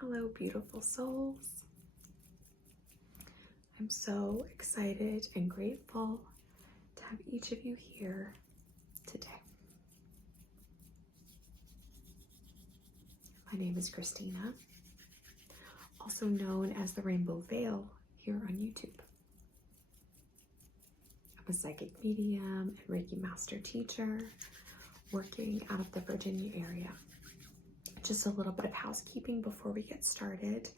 Hello, beautiful souls. I'm so excited and grateful to have each of you here today. My name is Christina, also known as the Rainbow Veil here on YouTube. I'm a psychic medium and Reiki master teacher working out of the Virginia area. Just a little bit of housekeeping before we get started.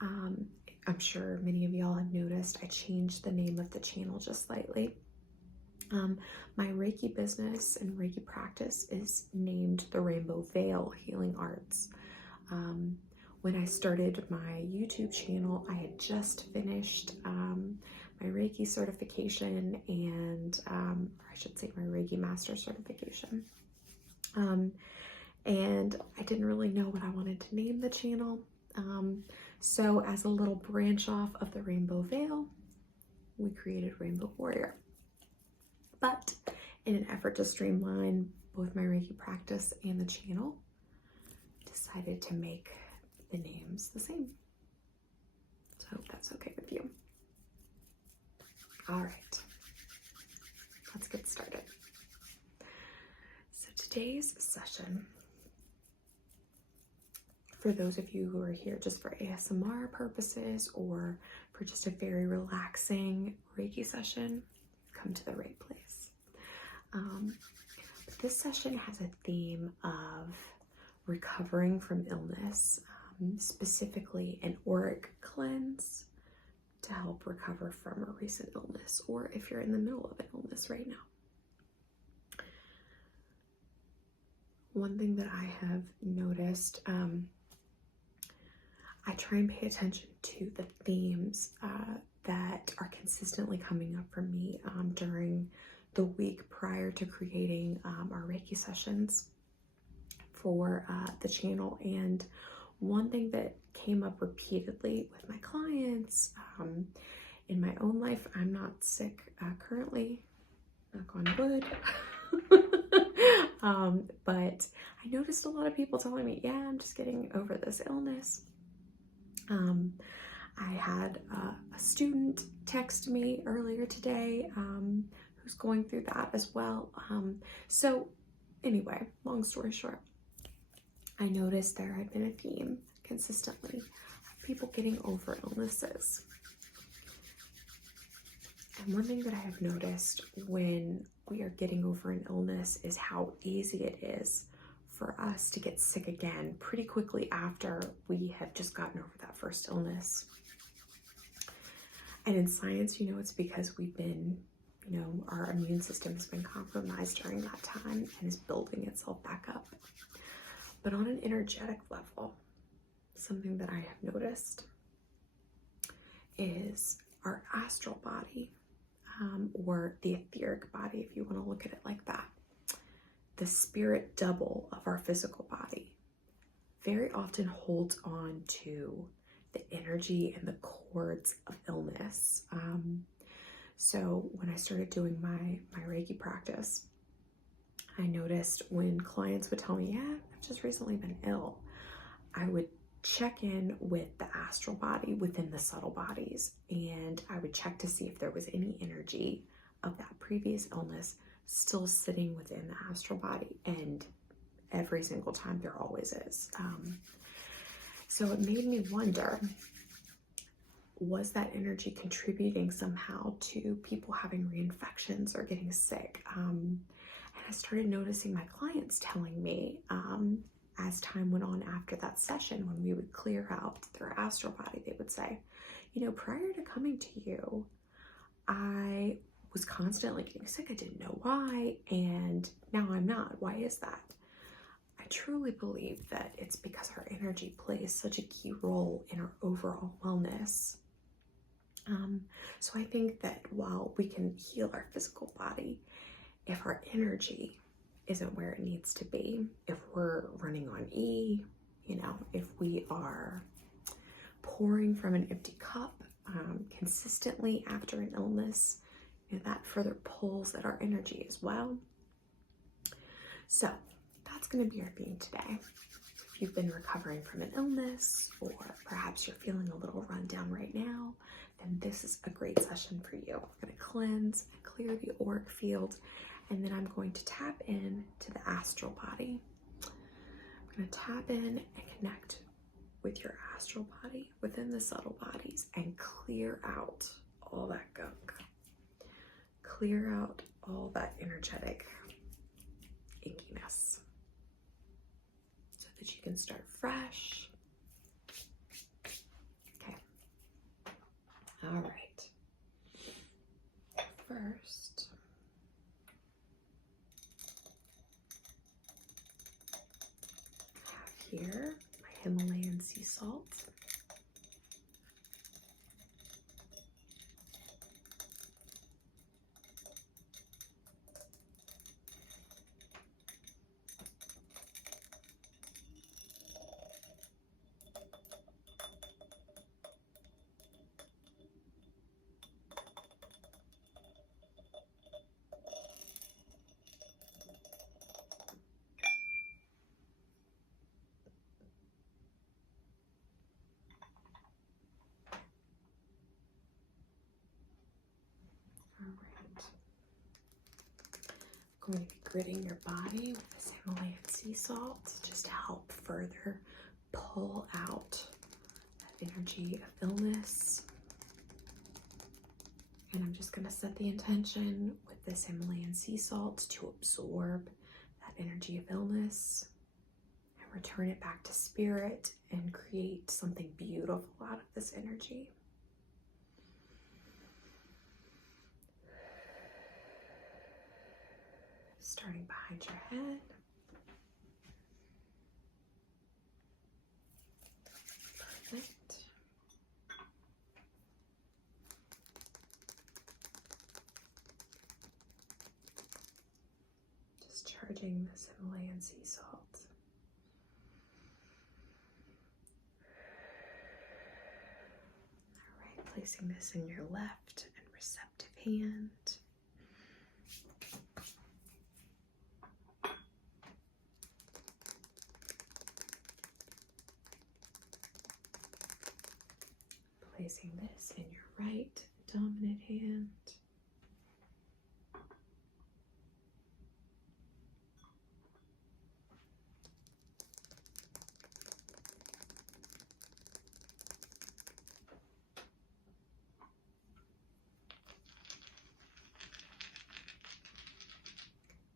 I'm sure many of y'all have noticed I changed the name of the channel just slightly. My Reiki business and Reiki practice is named the Rainbow Veil Healing Arts. When I started my YouTube channel, I had just finished my Reiki certification and, or I should say my Reiki master certification. And I didn't really know what I wanted to name the channel. So as a little branch off of the Rainbow Veil, we created Rainbow Warrior. But in an effort to streamline both my Reiki practice and the channel, decided to make the names the same. So I hope that's okay with you. All right, let's get started. So today's session, for those of you who are here just for ASMR purposes or for just a very relaxing Reiki session, come to the right place. But this session has a theme of recovering from illness, specifically an auric cleanse to help recover from a recent illness, or if you're in the middle of an illness right now. One thing that I have noticed, I try and pay attention to the themes that are consistently coming up for me during the week prior to creating our Reiki sessions for the channel. And one thing that came up repeatedly with my clients, in my own life, I'm not sick currently, knock on wood. But I noticed a lot of people telling me, yeah, I'm just getting over this illness. I had a student text me earlier today who's going through that as well. So anyway, long story short, I noticed there had been a theme consistently of people getting over illnesses. And one thing that I have noticed when we are getting over an illness is how easy it is for us to get sick again pretty quickly after we have just gotten over that first illness. And in science, it's because we've been, our immune system has been compromised during that time and is building itself back up. But on an energetic level, something that I have noticed is our astral body, or the etheric body, if you want to look at it like that. The spirit double of our physical body very often holds on to the energy and the cords of illness. So when I started doing my Reiki practice, I noticed when clients would tell me, yeah, I've just recently been ill, I would check in with the astral body within the subtle bodies, and I would check to see if there was any energy of that previous illness still sitting within the astral body, and every single time there always is. So it made me wonder, was that energy contributing somehow to people having reinfections or getting sick? And I started noticing my clients telling me, as time went on after that session, when we would clear out their astral body, they would say, prior to coming to you, I was constantly getting sick. I didn't know why, and now I'm not. Why is that? I truly believe that it's because our energy plays such a key role in our overall wellness. So I think that while we can heal our physical body, if our energy isn't where it needs to be, if we're running on E, if we are pouring from an empty cup consistently after an illness, that further pulls at our energy as well. So that's going to be our theme today. If you've been recovering from an illness, or perhaps you're feeling a little run down right now, then this is a great session for you. I'm going to cleanse and clear the auric field, and then I'm going to tap in to the astral body. I'm going to tap in and connect with your astral body within the subtle bodies and clear out all that gunk. Clear out all that energetic ickiness so that you can start fresh. Okay. All right. First, I have here my Himalayan sea salt. I'm going to be gritting your body with this Himalayan sea salt just to help further pull out that energy of illness. And I'm just going to set the intention with this Himalayan sea salt to absorb that energy of illness and return it back to spirit and create something beautiful out of this energy. Starting behind your head. Perfect. Just charging this Himalayan sea salt. All right, placing this in your left and receptive hand. Placing this in your right dominant hand.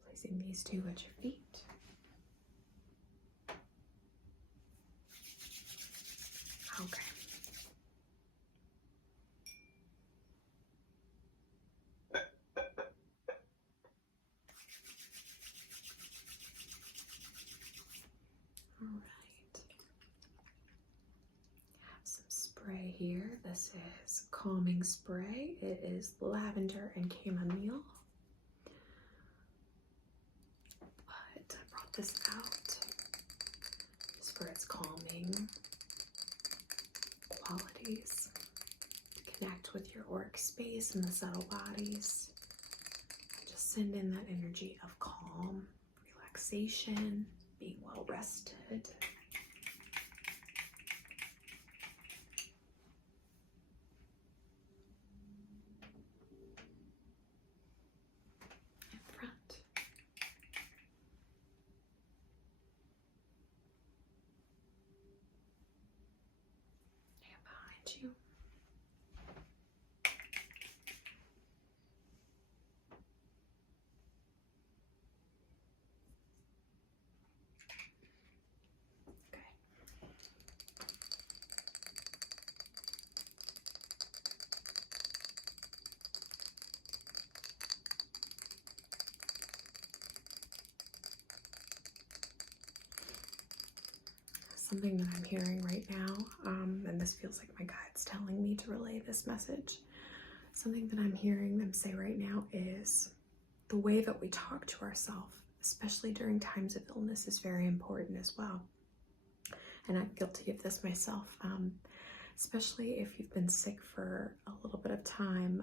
Placing these two at your feet. Okay. All right. Have some spray here. This is calming spray. It is lavender and chamomile. But I brought this out just for its calming qualities. Connect with your auric space and the subtle bodies. And just send in that energy of calm, relaxation, being well rested. In front. And behind you. Something that I'm hearing right now, and this feels like my guide's telling me to relay this message. Something that I'm hearing them say right now is the way that we talk to ourselves, especially during times of illness, is very important as well. And I'm guilty of this myself, especially if you've been sick for a little bit of time.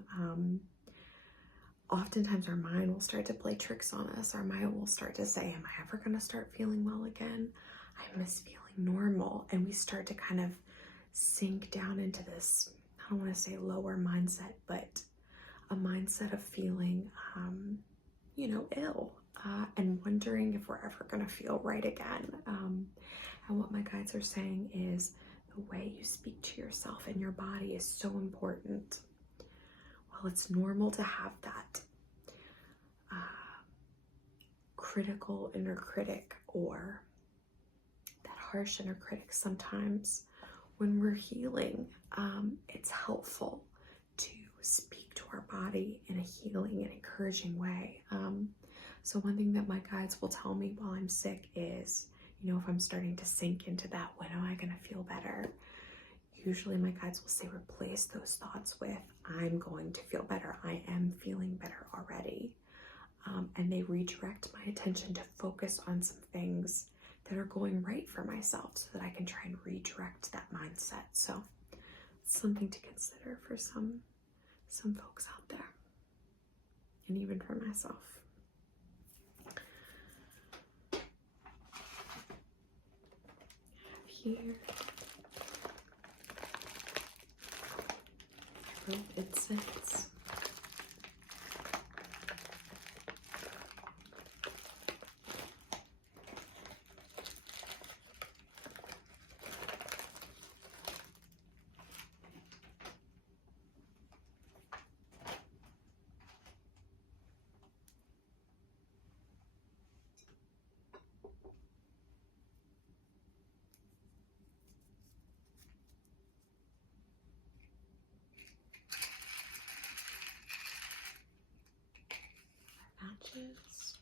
Oftentimes our mind will start to play tricks on us. Our mind will start to say, am I ever going to start feeling well again? I miss feeling normal, and we start to kind of sink down into this, I don't want to say lower mindset, but a mindset of feeling, ill, and wondering if we're ever going to feel right again. And what my guides are saying is the way you speak to yourself and your body is so important. While it's normal to have that critical inner critic or that harsh inner critic, sometimes when we're healing, it's helpful to speak to our body in a healing and encouraging way. So one thing that my guides will tell me while I'm sick is, if I'm starting to sink into that, when am I going to feel better? Usually my guides will say, replace those thoughts with, I'm going to feel better. I am feeling better already. And they redirect my attention to focus on some things that are going right for myself so that I can try and redirect that mindset. So it's something to consider for some folks out there, and even for myself. Here, I wrote incense. Matches.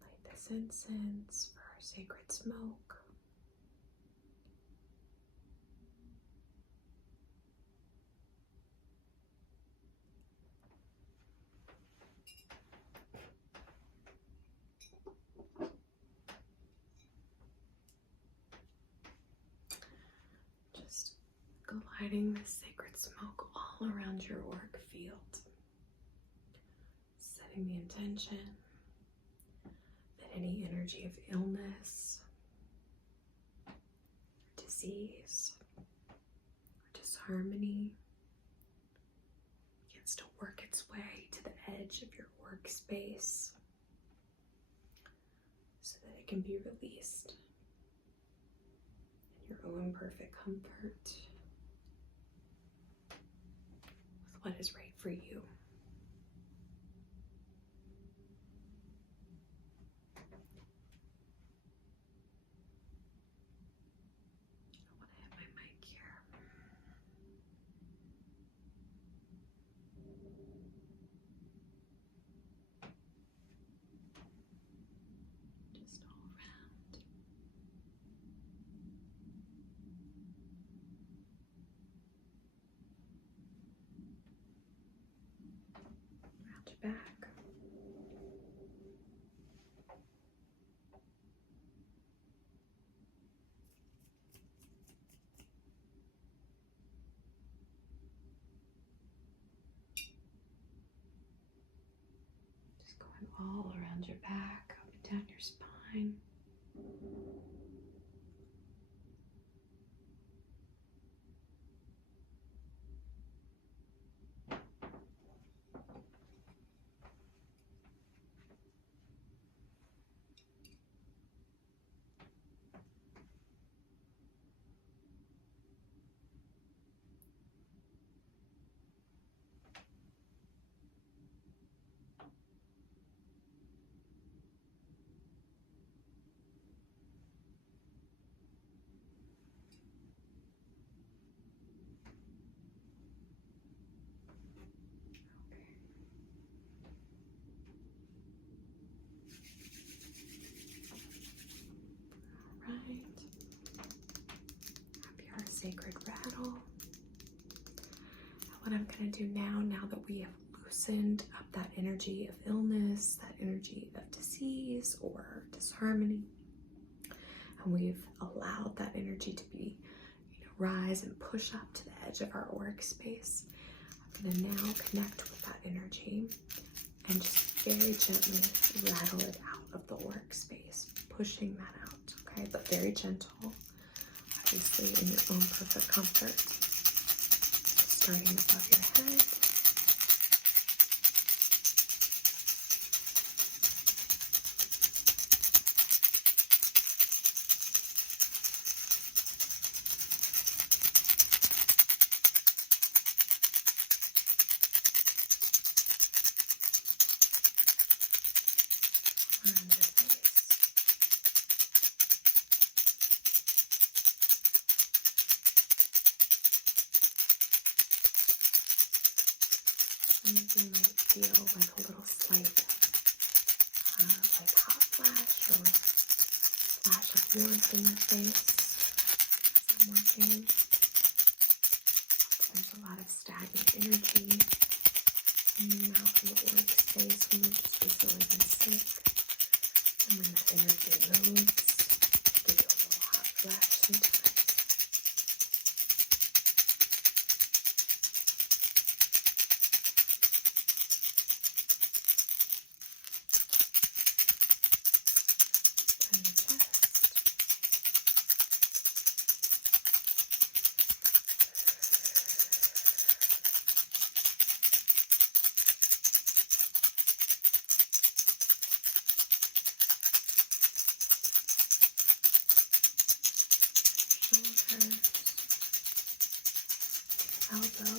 Light this incense for our sacred smoke. Just gliding this sacred smoke all around your auric field, setting the intention that any energy of illness, disease, or disharmony begins to work its way to the edge of your auric space so that it can be released in your own perfect comfort with what is right for you. I want to hit my mic here. Just all around. Around your back. Just going all around your back, up and down your spine. Right. Happy Heart Sacred Rattle. And what I'm going to do now that we have loosened up that energy of illness, that energy of disease or disharmony. And we've allowed that energy to be, rise and push up to the edge of our auric space. I'm going to now connect with that energy and just very gently rattle it out of the auric space, pushing that out, okay? But very gentle, obviously in your own perfect comfort. Starting above your head. Around your face. Some of you might feel like a little slight, like hot flash or flash of warmth in your face as I'm working. There's a lot of stagnant energy coming out from the auric space when we're just feeling sick. And when that energy moves, give you a little hot flash sometimes. Turn your chest. Shoulders, elbow,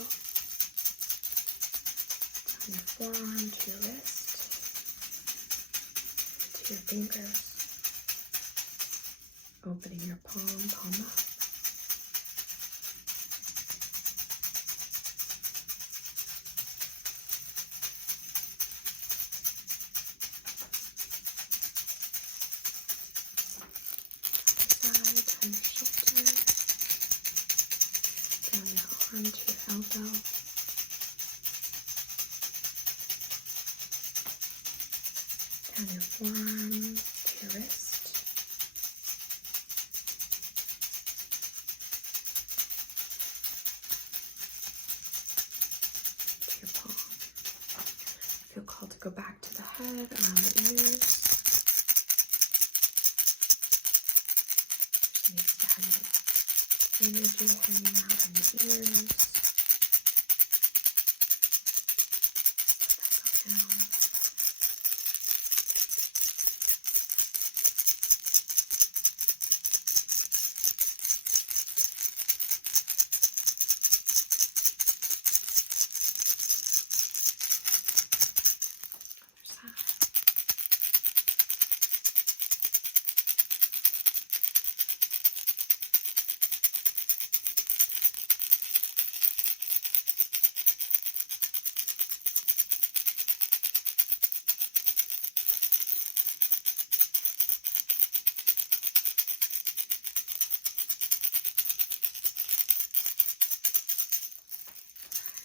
down your forearm to your wrist, to your fingers, opening your palm up. Side, on your shoulder, down your arm to your elbow, down your forearm to your wrist, to your palm. Feel called to go back to the head, around the ears. Any stagnant energy hanging out in the ears. Let that go down. Other side.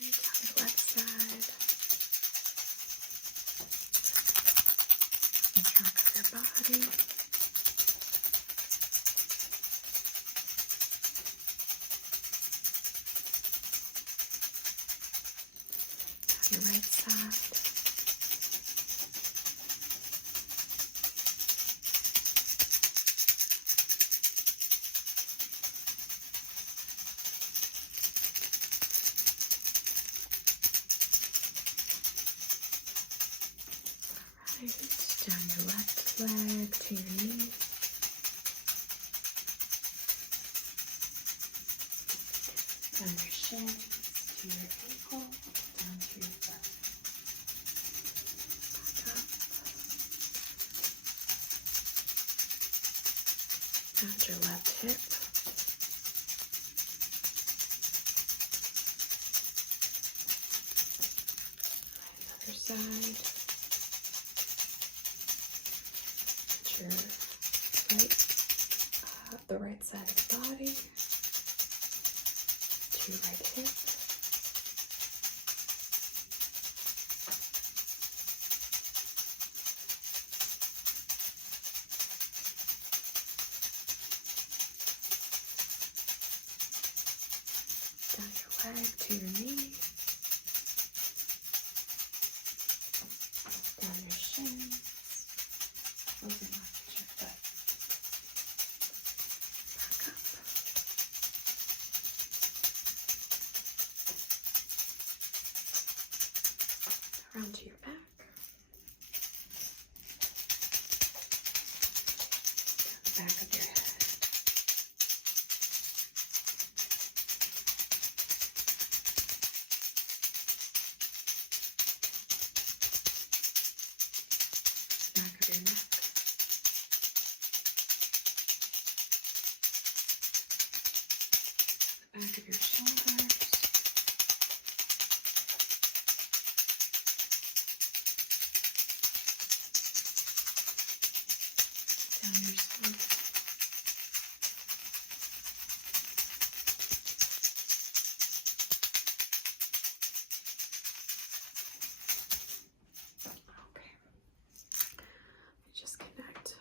And down the left side. The track of your body. Down your right side. Right, down your left leg to your knee. Down your shins to your ankle, down to your foot. Back up. Down to your left hip. Other side. Your right, the right side of the body, to your right hip, to your knee, down your shins, closing off at your foot, back up, around to your back, down the back of your head. Back of your neck, the back of your shoulders, down your spine, okay. Just connect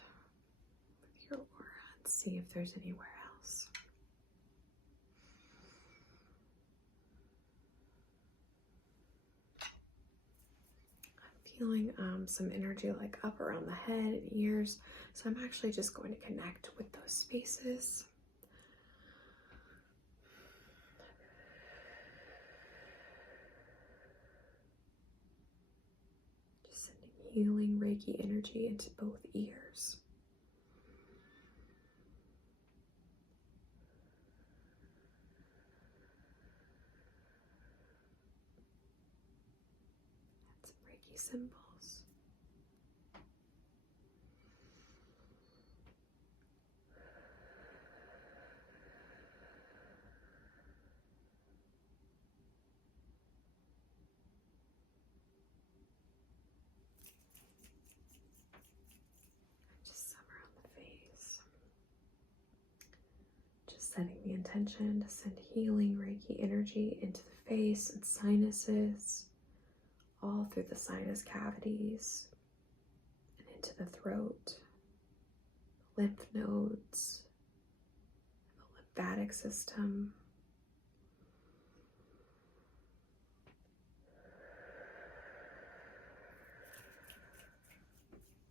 with your aura and see if there's anywhere else. I'm feeling some energy like up around the head and ears, so I'm actually just going to connect with those spaces. Just sending healing Reiki energy into both ears. And some Reiki symbols. Just some around the face. Just setting the intention to send healing Reiki energy into the face and sinuses, all through the sinus cavities and into the throat, lymph nodes, the lymphatic system.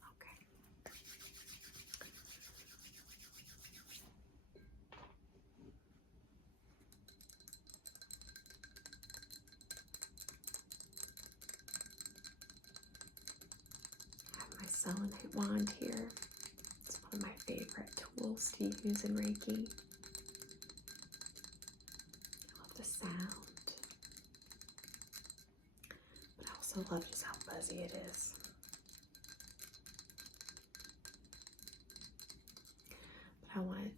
Okay. I have my selenite wand here. It's one of my favorite tools to use in Reiki. I love the sound, but I also love just how fuzzy it is. But I want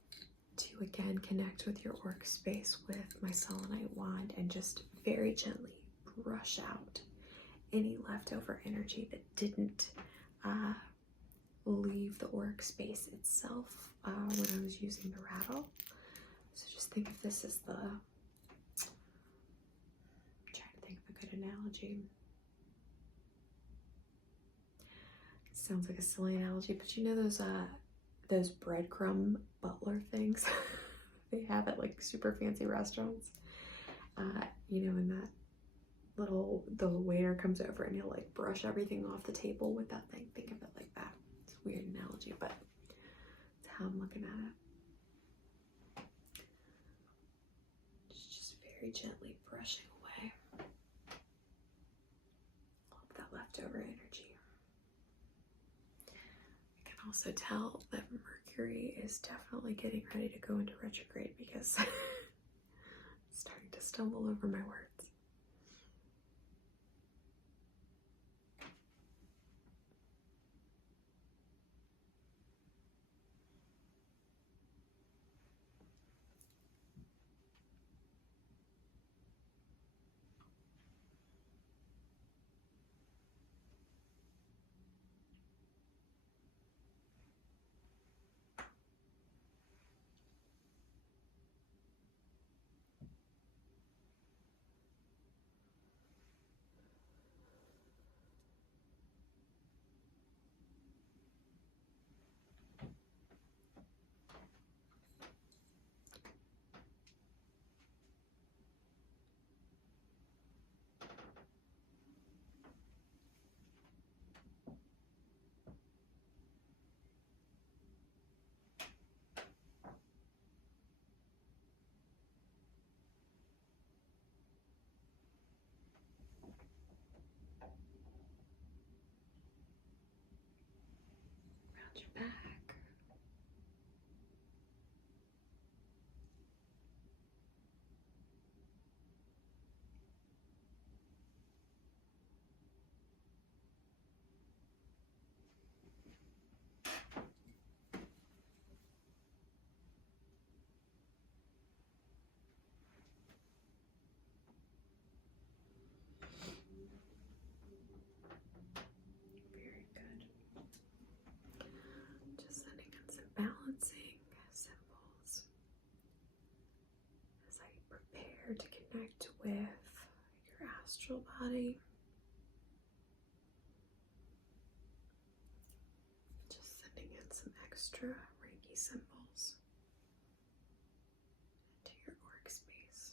to again connect with your workspace with my selenite wand and just very gently brush out any leftover energy that didn't leave the workspace itself when I was using the rattle. So just think if this is the, I'm trying to think of a good analogy. It sounds like a silly analogy, but you know those breadcrumb butler things they have at like super fancy restaurants? You know, in that the waiter comes over and he'll like brush everything off the table with that thing. Think of it like that. It's a weird analogy, but that's how I'm looking at it. Just very gently brushing away all of that leftover energy. I can also tell that Mercury is definitely getting ready to go into retrograde because I'm starting to stumble over my words. got your back. Very good. Just sending in some balancing symbols as I prepare to connect with your astral body. Just sending in some extra Reiki symbols into your auric space.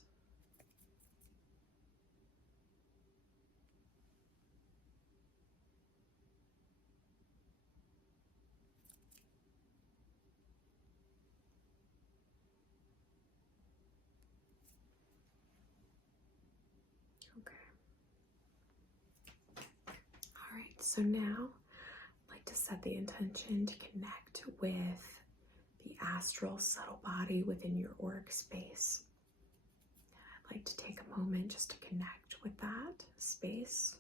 Okay. All right, so now I'd like to set the intention to connect with the astral subtle body within your auric space. I'd like to take a moment just to connect with that space.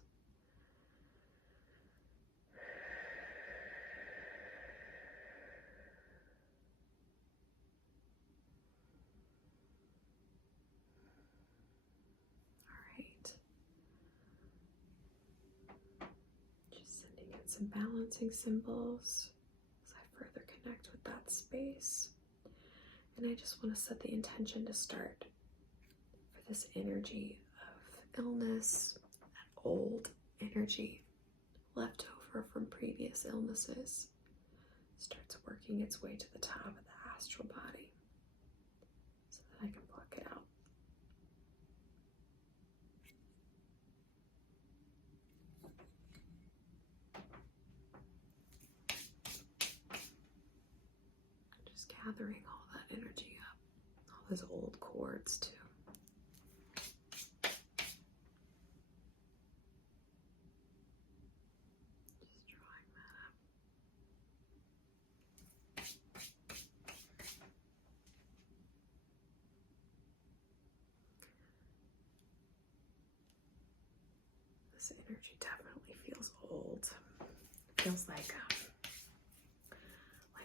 Just sending in some balancing symbols as I further connect with that space. And I just want to set the intention to start for this energy of illness, that old energy left over from previous illnesses, starts working its way to the top of the astral body so that I can pluck it out. Just gathering all that energy up, all those old cords too. Just drawing that up. This energy definitely feels old. It feels like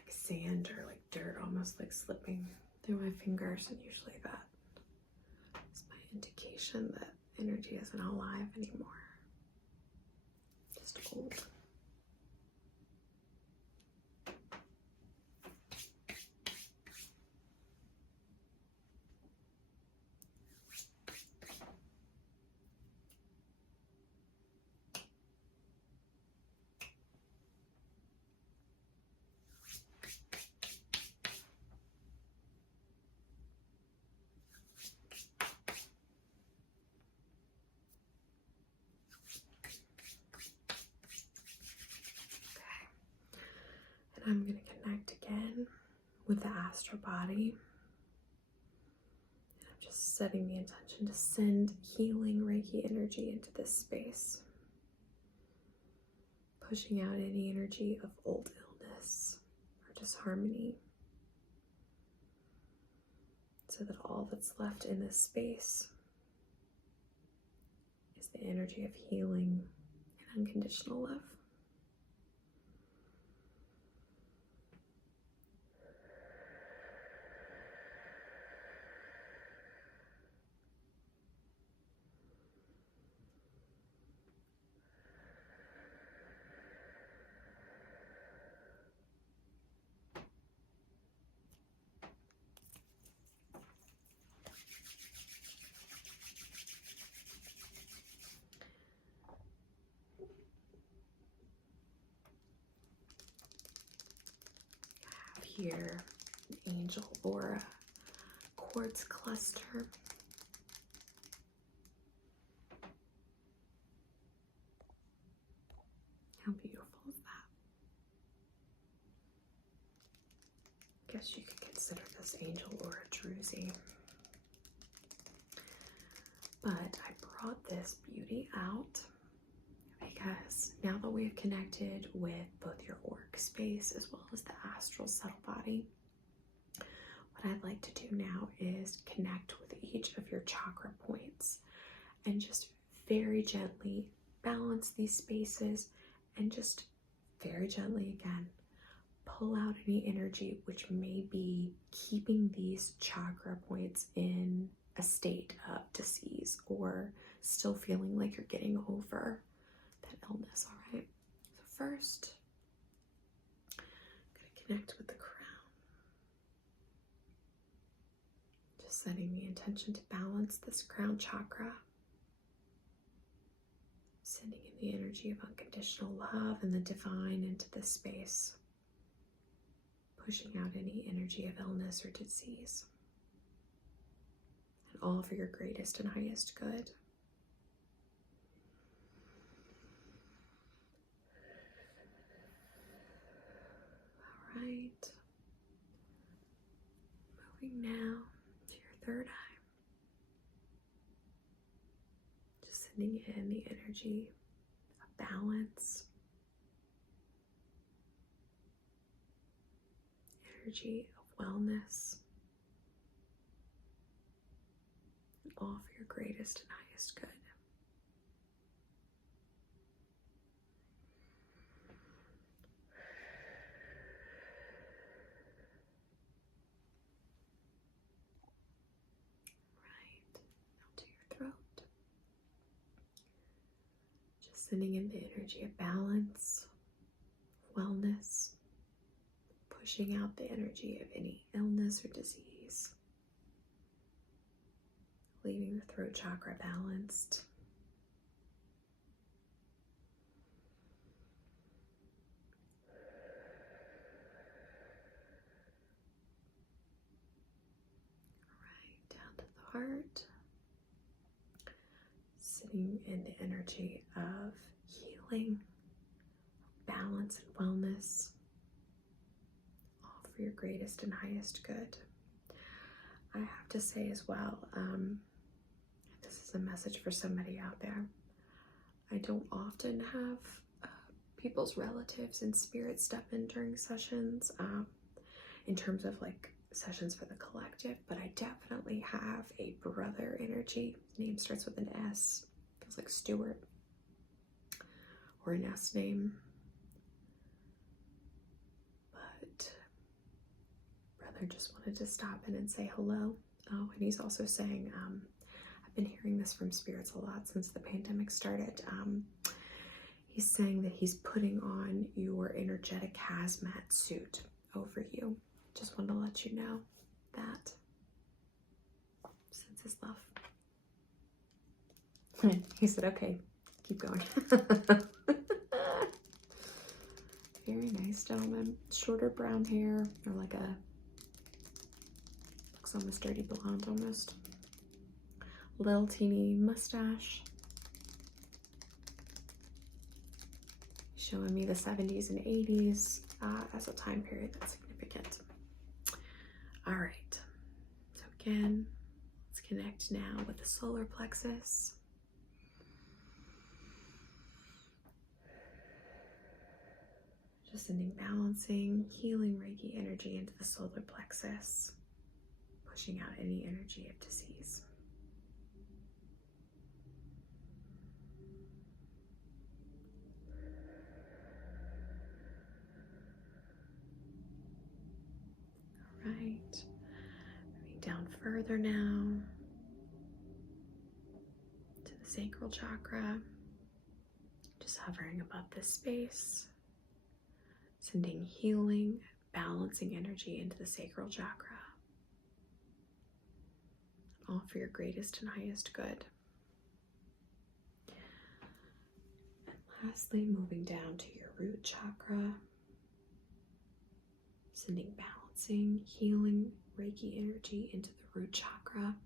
sand or like dirt, almost like slipping through my fingers, and usually that is my indication that energy isn't alive anymore. Just old. I'm going to connect again with the astral body. And I'm just setting the intention to send healing Reiki energy into this space, pushing out any energy of old illness or disharmony, so that all that's left in this space is the energy of healing and unconditional love. Here, an angel aura quartz cluster. How beautiful is that? I guess you could consider this angel aura druzy. But I brought this beauty out because because now that we have connected with both your auric space as well as the astral subtle body, what I'd like to do now is connect with each of your chakra points and just very gently balance these spaces and just very gently again pull out any energy which may be keeping these chakra points in a state of disease or still feeling like you're getting over that illness. All right, so first I'm going to connect with the crown, just setting the intention to balance this crown chakra, sending in the energy of unconditional love and the divine into this space, pushing out any energy of illness or disease, and all for your greatest and highest good. All right, moving now to your third eye, just sending in the energy of balance, energy of wellness, and all for your greatest and highest good. Right, now to your throat. Just sending in the energy of balance, wellness, pushing out the energy of any illness or disease, leaving the throat chakra balanced. All right, down to the heart, sitting in the energy of healing, balance, and wellness, for your greatest and highest good. I have to say as well, this is a message for somebody out there. I don't often have people's relatives and spirits step in during sessions, in terms of like sessions for the collective, but I definitely have a brother energy. His name starts with an S, feels like Stuart, or an S name. I just wanted to stop in and say hello. Oh, and he's also saying, I've been hearing this from spirits a lot since the pandemic started. He's saying that he's putting on your energetic hazmat suit over you. Just wanted to let you know that. Since his love. He said, okay, keep going. Very nice gentleman. Shorter brown hair, or like a almost dirty blonde almost. Little teeny mustache. Showing me the 70s and 80s as a time period that's significant. All right, so again, let's connect now with the solar plexus. Just sending balancing, healing Reiki energy into the solar plexus, pushing out any energy of disease. All right, moving down further now to the sacral chakra, just hovering above this space, sending healing, balancing energy into the sacral chakra. All for your greatest and highest good. And lastly, moving down to your root chakra, sending balancing, healing Reiki energy into the root chakra,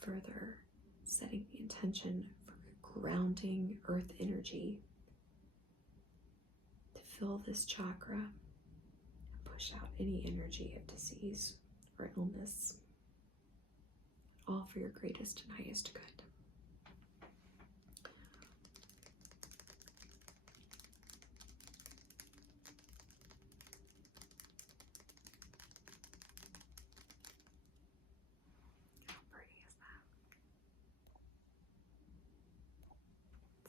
further setting the intention for grounding earth energy to fill this chakra and push out any energy of disease or illness. All for your greatest and highest good.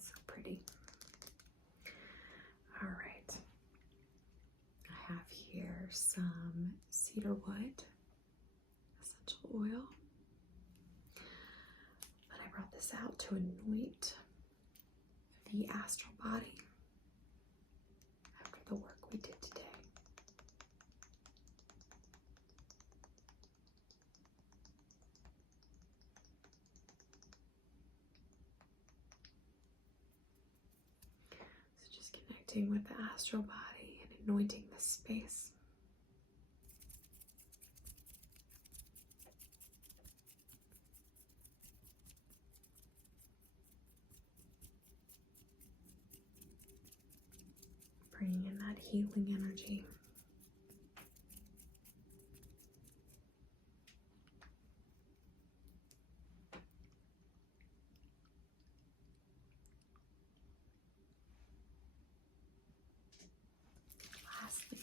So pretty. All right. I have here some cedar wood essential oil. But I brought this out to anoint the astral body after the work we did today. So just connecting with the astral body and anointing the space. Bringing in that healing energy. Lastly,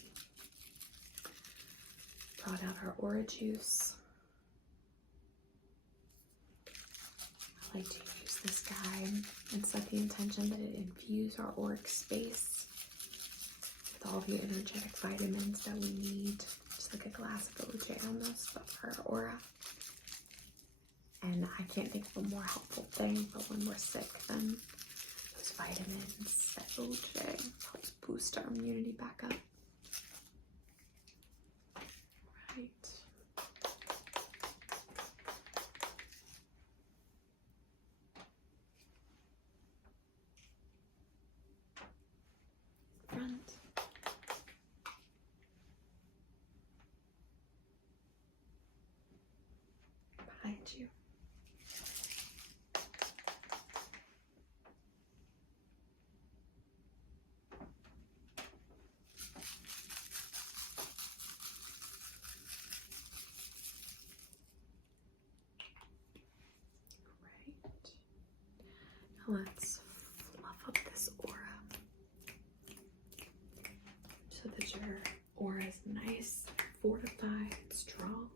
brought out our aura juice. I like to use this guy and set the intention that it infuse our auric space with all the energetic vitamins that we need, just like a glass of OJ almost, but for our aura. And I can't think of a more helpful thing, but when we're sick, then those vitamins, that OJ, helps boost our immunity back up. Right. Front. Behind you. Now let's fluff up this aura so that your aura is nice, fortified, and strong.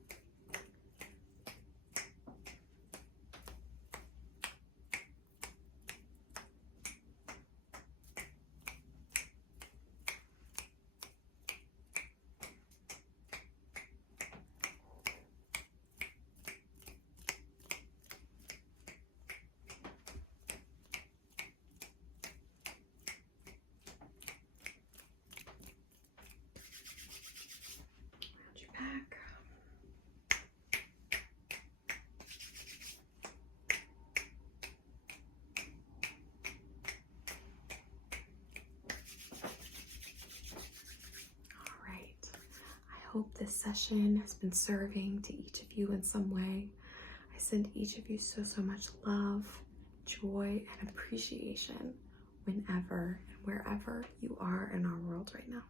Your back. All right. I hope this session has been serving to each of you in some way. I send each of you so much love, joy, and appreciation whenever and wherever you are in our world right now.